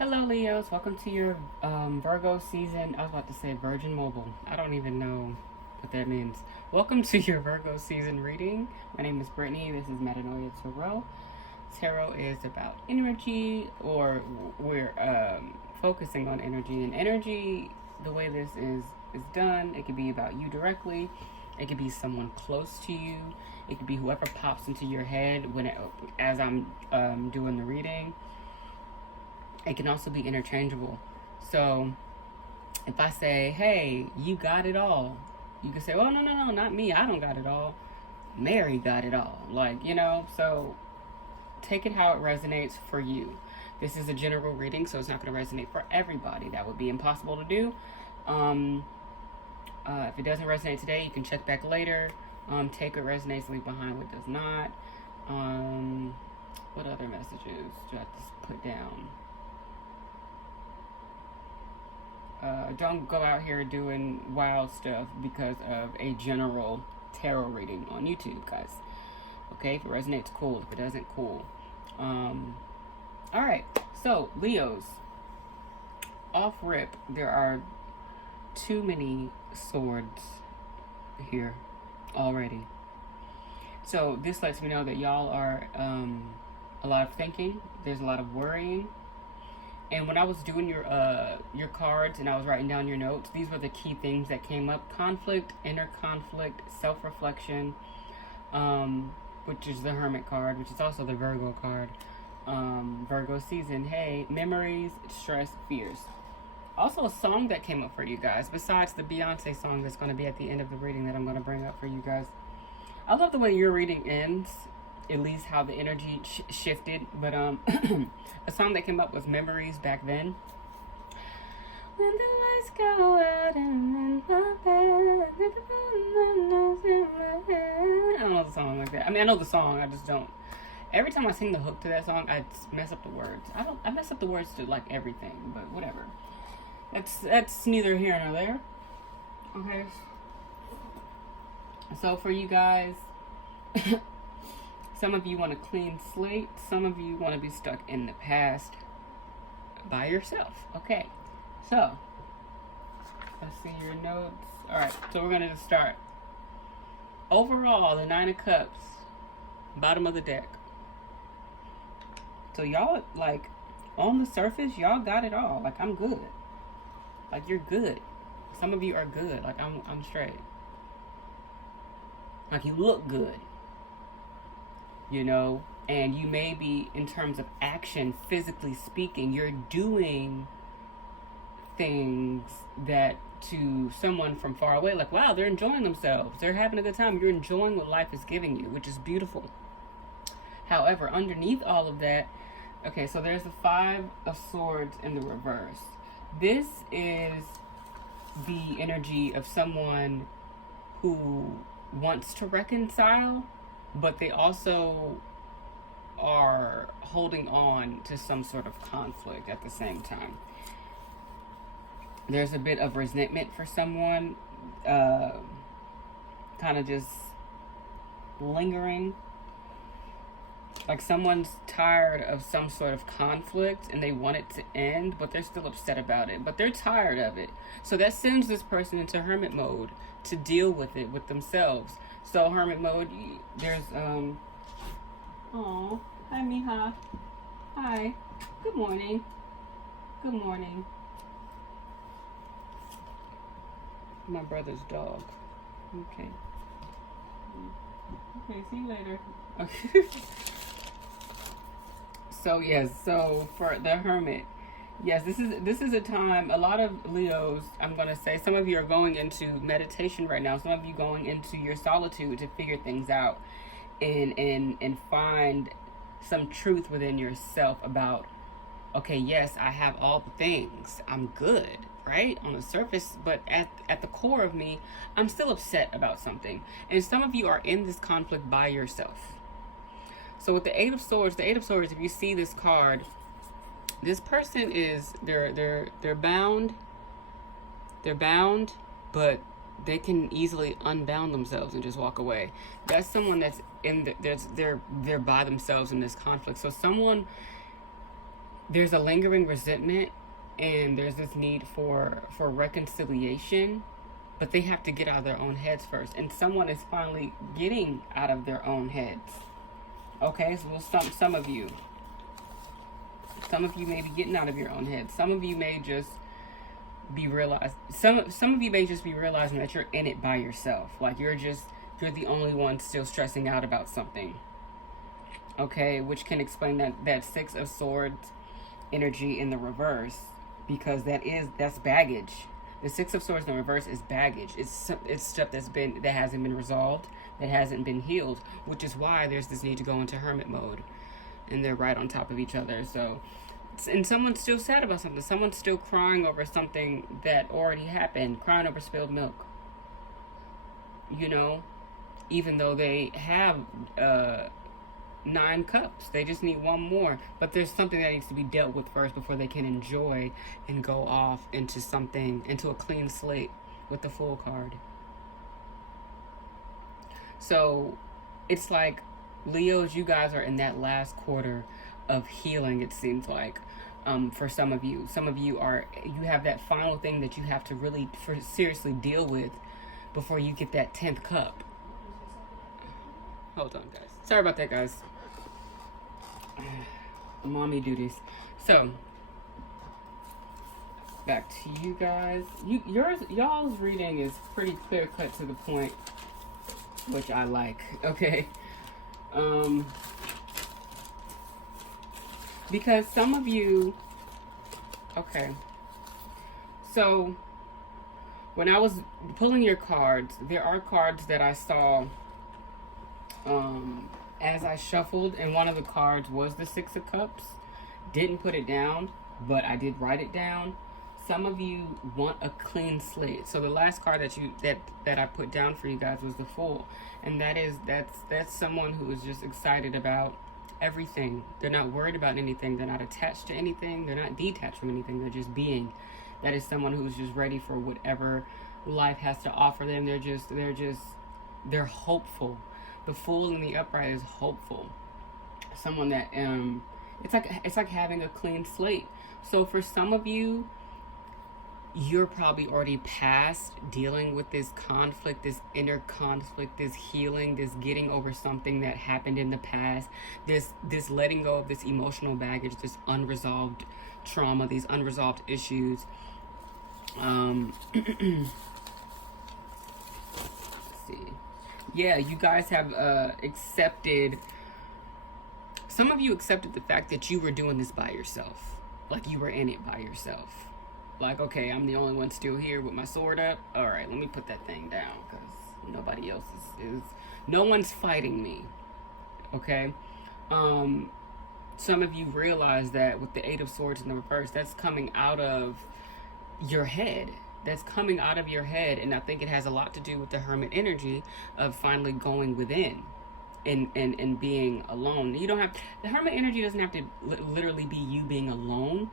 Hello, Leos. Welcome to your Virgo season. I was about to say Virgin Mobile. I don't even know what that means. Welcome to your Virgo season reading. My name is Brittany. This is Metanoia Tarot. Tarot is about energy, or we're focusing on energy. And energy, the way this is done, it could be about you directly. It could be someone close to you. It could be whoever pops into your head as I'm doing the reading. It can also be interchangeable. So if I say, hey, you got it all, you can say, oh, no, not me. I don't got it all. Mary got it all. So take it how it resonates for you. This is a general reading, so it's not going to resonate for everybody. That would be impossible to do. If it doesn't resonate today, you can check back later. Take what resonates, leave behind what does not. What other messages do I have to put down? Don't go out here doing wild stuff because of a general tarot reading on YouTube, guys. Okay, if it resonates, cool. If it doesn't, cool. Alright, so Leos, off rip, there are too many swords here already. So this lets me know that y'all are a lot of thinking. There's a lot of worrying. And when I was doing your cards and I was writing down your notes, these were the key things that came up: conflict, inner conflict, self-reflection, which is the Hermit card, which is also the Virgo card. Virgo season, hey, memories, stress, fears. Also a song that came up for you guys, besides the Beyonce song that's going to be at the end of the reading that I'm going to bring up for you guys. I love the way your reading ends, at least how the energy shifted. But a song that came up was Memories back then. When the lights go out and in my bed, I don't know the song like that. I mean, I know the song, I just don't. Every time I sing the hook to that song, I mess up the words. I mess up the words to like everything, but whatever. That's neither here nor there. Okay. So for you guys, some of you want a clean slate. Some of you want to be stuck in the past by yourself. Okay. So, let's see your notes. Alright, so we're going to start. Overall, the Nine of Cups, bottom of the deck. So y'all, like, on the surface, y'all got it all. Like, I'm good. Like, you're good. Some of you are good. Like, I'm straight. Like, you look good. You know, and you may be, in terms of action, physically speaking, you're doing things that to someone from far away, like, wow, they're enjoying themselves. They're having a good time. You're enjoying what life is giving you, which is beautiful. However, underneath all of that, okay, so there's the Five of Swords in the reverse. This is the energy of someone who wants to reconcile, but they also are holding on to some sort of conflict at the same time. There's a bit of resentment for someone, kind of just lingering. Like someone's tired of some sort of conflict and they want it to end, but they're still upset about it. But they're tired of it. So that sends this person into hermit mode to deal with it with themselves. So hermit mode, there's oh, hi Miha. Hi. Good morning. Good morning. My brother's dog. Okay. Okay, see you later. Okay. So yes, so for the hermit, yes, this is a time, a lot of Leos, I'm going to say, some of you are going into meditation right now. Some of you going into your solitude to figure things out and find some truth within yourself about, okay, yes, I have all the things. I'm good, right? On the surface, but at the core of me, I'm still upset about something. And some of you are in this conflict by yourself. So with the Eight of Swords, if you see this card, this person is they're bound, but they can easily unbound themselves and just walk away. That's someone that's they're by themselves in this conflict. So someone there's a lingering resentment, and there's this need for reconciliation, but they have to get out of their own heads first. And someone is finally getting out of their own heads. Okay, so some of you may be getting out of your own heads. Some of you may just be realized. Some of you may just be realizing that you're in it by yourself. Like you're the only one still stressing out about something. Okay, which can explain that Six of Swords energy in the reverse, because that's baggage. The Six of Swords in the reverse is baggage. It's stuff that hasn't been resolved, that hasn't been healed, which is why there's this need to go into hermit mode, and they're right on top of each other. So, and someone's still sad about something. Someone's still crying over something that already happened, crying over spilled milk. You know, even though they have 9 cups, they just need one more. But there's something that needs to be dealt with first before they can enjoy and go off into a clean slate with the Fool card. So it's like, Leos, you guys are in that last quarter of healing, it seems like. For some of you you have that final thing that you have to really seriously deal with before you get that 10th cup. Hold on, guys. Sorry about that, guys. Mommy duties. So, back to you guys. Y'all's reading is pretty clear cut to the point, which I like. Okay. Because some of you, okay. So, when I was pulling your cards, there are cards that I saw as I shuffled, and one of the cards was the Six of Cups. Didn't put it down, but I did write it down. Some of you want a clean slate. So the last card that I put down for you guys was the Fool, and that's someone who is just excited about everything. They're not worried about anything. They're not attached to anything. They're not detached from anything. They're just being. That is someone who's just ready for whatever life has to offer them. They're hopeful. The Fool in the upright is hopeful. Someone that it's like having a clean slate. So for some of you, you're probably already past dealing with this conflict, this inner conflict, this healing, this getting over something that happened in the past, this letting go of this emotional baggage, this unresolved trauma, these unresolved issues. Let's see. Yeah, you guys have accepted, some of you accepted the fact that you were doing this by yourself. Like you were in it by yourself. Like, okay, I'm the only one still here with my sword up. All right, let me put that thing down because nobody else is no one's fighting me. Okay? Some of you realize that with the Eight of Swords in the reverse, that's coming out of your head. That's coming out of your head, and I think it has a lot to do with the Hermit energy of finally going within and being alone. You don't have, the Hermit energy doesn't have to literally be you being alone.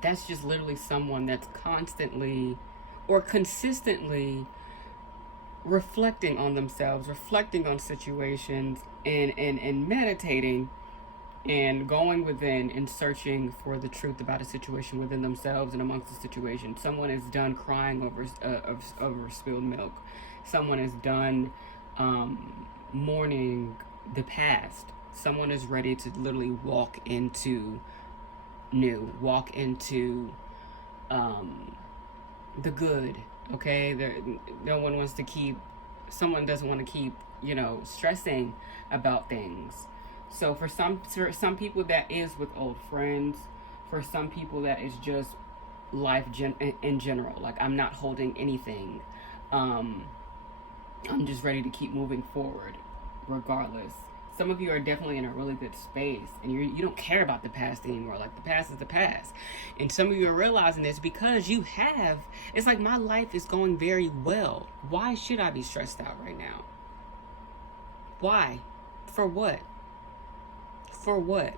That's just literally someone that's constantly or consistently reflecting on themselves, reflecting on situations, and meditating and going within and searching for the truth about a situation within themselves and amongst the situation. Someone is done crying over spilled milk. Someone is done mourning the past. Someone is ready to literally walk into the good. Okay, no one wants to keep, someone doesn't want to keep, stressing about things. So for some people that is with old friends. For some people that is just life in general. Like, I'm not holding anything. I'm just ready to keep moving forward regardless. Some of you are definitely in a really good space, and you don't care about the past anymore. Like, the past is the past. And some of you are realizing this because you have, it's like, my life is going very well. Why should I be stressed out right now? Why? For what? For what?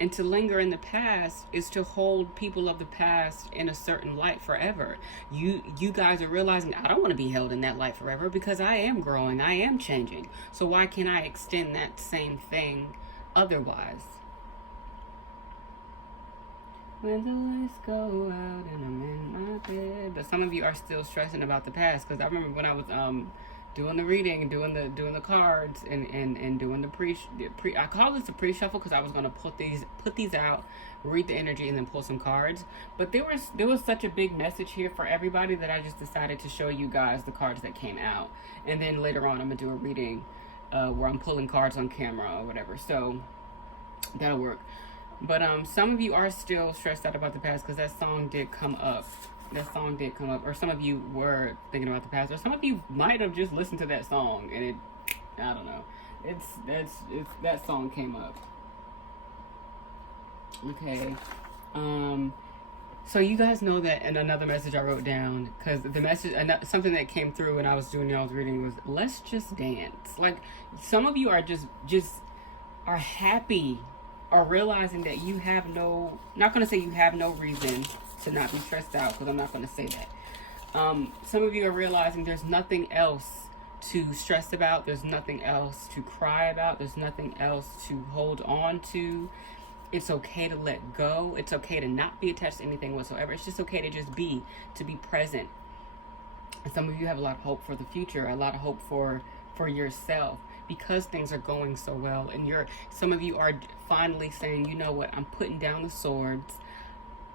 And to linger in the past is to hold people of the past in a certain light forever. You guys are realizing, I don't want to be held in that light forever because I am growing, I am changing. So why can't I extend that same thing otherwise? when the lights go out and I'm in my bed. But some of you are still stressing about the past, because I remember when I was doing the reading, doing the cards, and doing the pre. I call this a pre-shuffle because I was gonna put these out, read the energy, and then pull some cards. But there was such a big message here for everybody that I just decided to show you guys the cards that came out, and then later on I'm gonna do a reading where I'm pulling cards on camera or whatever. So that'll work. But some of you are still stressed out about the past because that song did come up. Or some of you were thinking about the past, or some of you might have just listened to that song and I don't know. It's that song came up. Okay. So you guys know that, and another message I wrote down, because the message, something that came through when I was doing y'all's reading was, let's just dance. Like, some of you are just are happy, or realizing that you have not going to say you have no reason to not be stressed out, because I'm not going to say that. Some of you are realizing there's nothing else to stress about. There's nothing else to cry about. There's nothing else to hold on to. It's okay to let go. It's okay to not be attached to anything whatsoever. It's just okay to just be, to be present. And some of you have a lot of hope for the future, a lot of hope for yourself, because things are going so well. And some of you are finally saying, you know what, I'm putting down the swords.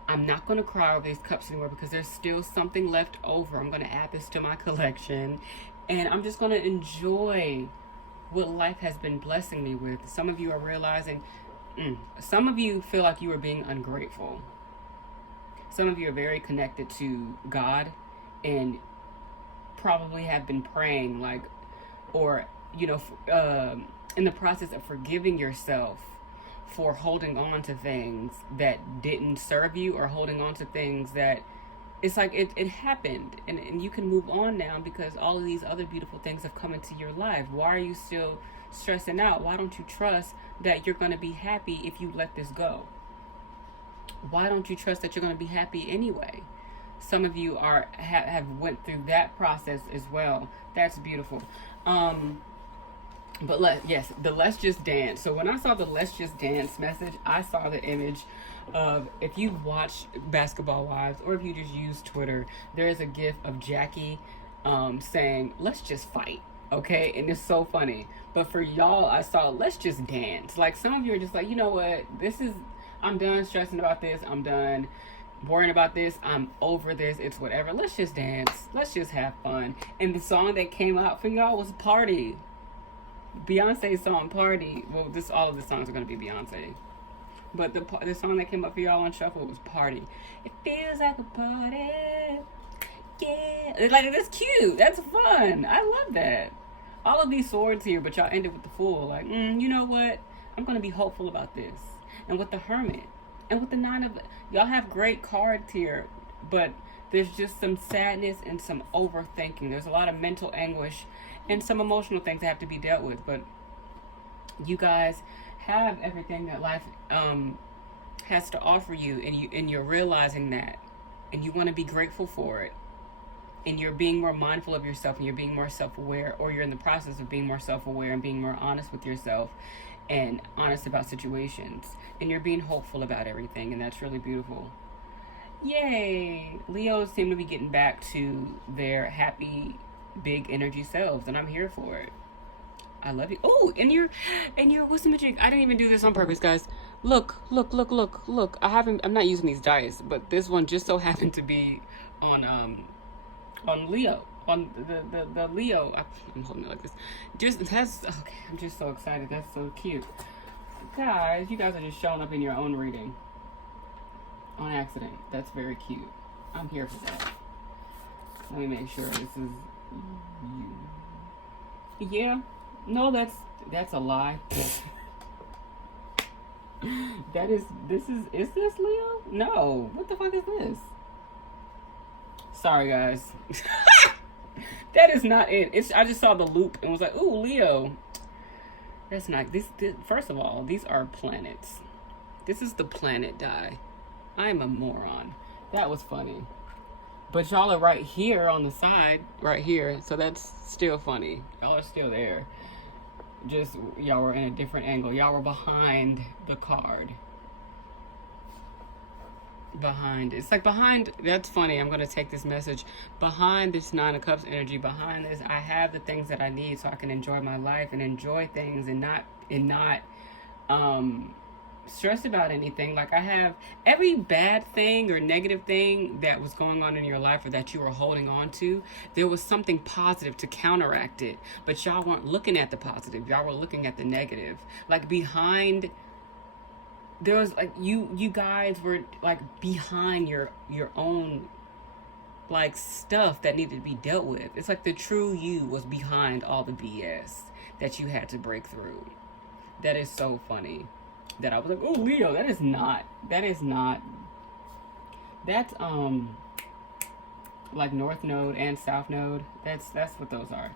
I'm not going to cry over these cups anymore because there's still something left over. I'm going to add this to my collection. And I'm just going to enjoy what life has been blessing me with. Some of you are realizing, some of you feel like you are being ungrateful. Some of you are very connected to God and probably have been praying, like, or, you know, in the process of forgiving yourself for holding on to things that didn't serve you, or holding on to things that it's like it happened and you can move on now because all of these other beautiful things have come into your life. Why are you still stressing out? Why don't you trust that you're going to be happy if you let this go? Why don't you trust that you're going to be happy anyway? Some of you have went through that process as well. That's beautiful. But let's just dance. So when I saw the let's just dance message, I saw the image of, if you watch Basketball Wives or if you just use Twitter, there is a gif of Jackie saying, let's just fight. Okay, and it's so funny. But for y'all, I saw let's just dance. Like, some of you are just like, you know what, I'm done stressing about this. I'm done worrying about this. I'm over this. It's whatever. Let's just dance. Let's just have fun. And the song that came out for y'all was Party. Beyonce's song Party. Well, all of the songs are going to be Beyonce. But the song that came up for y'all on Shuffle was Party. It feels like a party. Yeah. It's like, that's cute. That's fun. I love that. All of these swords here, but y'all ended with the Fool. Like, you know what? I'm going to be hopeful about this. And with the Hermit. And with the Nine of... Y'all have great cards here. But there's just some sadness and some overthinking. There's a lot of mental anguish and some emotional things that have to be dealt with. But you guys have everything that life has to offer you, and you're realizing that, and you want to be grateful for it, and you're being more mindful of yourself, and you're being more self-aware, or you're in the process of being more self-aware and being more honest with yourself and honest about situations, and you're being hopeful about everything, and that's really beautiful. Yay! Leos seem to be getting back to their happy, big energy selves, and I'm here for it. I love you. Oh, and your wisdom magic. I didn't even do this on purpose, guys. Look. I'm not using these dice, but this one just so happened to be on Leo. On the Leo. I'm holding it like this. Okay, I'm just so excited. That's so cute. Guys, you guys are just showing up in your own reading. On accident. That's very cute. I'm here for that. Let me make sure this is you. Yeah. No, that's a lie. Is this Leo? No. What the fuck is this? Sorry, guys. That is not it. I just saw the loop and was like, ooh, Leo. That's not this. First of all, these are planets. This is the planet die. I'm a moron. That was funny. But y'all are right here on the side, right here. So that's still funny. Y'all are still there. Just, y'all were in a different angle. Y'all were behind the card. behind. It's like behind, that's funny. I'm going to take this message. Behind this Nine of Cups energy, behind this, I have the things that I need so I can enjoy my life and enjoy things and not stressed about anything. Like I have every bad thing or negative thing that was going on in your life or that you were holding on to, there was something positive to counteract it. But y'all weren't looking at the positive. Y'all were looking at the negative. Like behind, there was like you guys were like behind your own like stuff that needed to be dealt with. It's like the true you was behind all the BS that you had to break through. That is so funny. That I was like, oh, Leo, that's like North Node and South Node. That's what those are.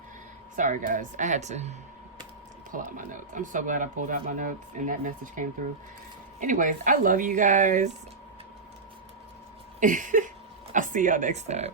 Sorry guys, I had to pull out my notes. I'm so glad I pulled out my notes and that message came through. Anyways, I love you guys. I'll see y'all next time.